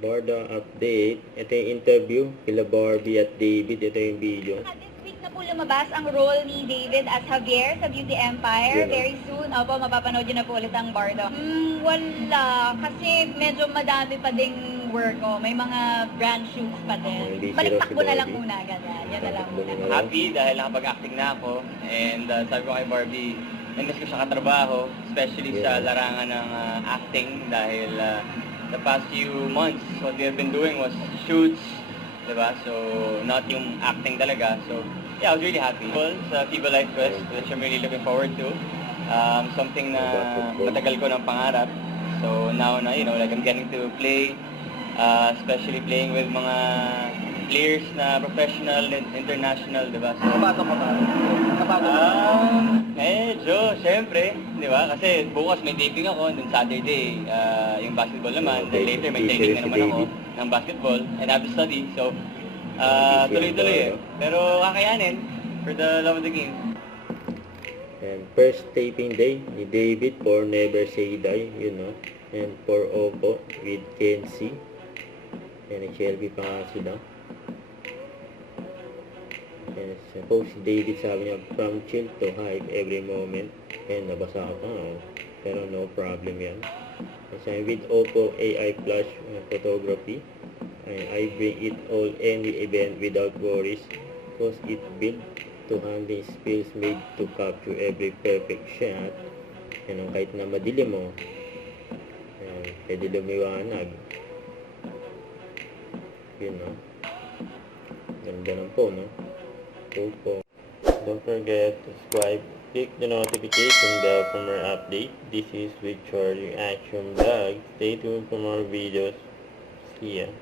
Barda update. Ito yung interview kila Barbie at David. Ito yung video. This week na po lumabas ang role ni David as Javier sa Beauty Empire. Yeah. Very soon. Opo, mapapanood yun na po ulit ang Bardo. Wala. Kasi medyo madami pa ding work ko. May mga brand shoots pa din. Balik takbo na lang muna. Ganyan. Yan na lang muna. Happy dahil nakapag-acting na ako. And sabi ko kay Barbie, namiss ko siya katrabaho. Especially sa larangan ng acting. Dahil the past few months, what we have been doing was shoots. Diba? So, not yung acting talaga. So, yeah, I was really happy. Sa Viva Life Quest, which I'm really looking forward to. Something na matagal ko ng pangarap. So, now na, you know, like I'm getting to play, especially playing with mga players na professional and international, diba? So, Kabato ka ba? medyo, syempre, di ba? Kasi bukas may taping ako, then Saturday, yung basketball naman. Then later may training na naman ako ng basketball and I have to study. So, tuloy-tuloy eh. Pero kakayanin for the love of the game. And first taping day ni David for Never Say Die, you know. And for Oppo with Kenzie. And Shelby pa nga sila. And suppose si David sabi niya, from chill to hype every moment. And nabasa ako pa, pero no problem yan. Kasi with Oppo AI Flash photography, I bring it all any event without worries. Because it built to handle skills made to capture every perfect shot. Yan, kahit na madilim mo, pwede lumiwanag. Yun, no? Ganda ng phone, no? Oppo. Don't forget to subscribe, click the notification bell for more update. This is Victor Reaction Vlog. Stay tuned for more videos. See ya.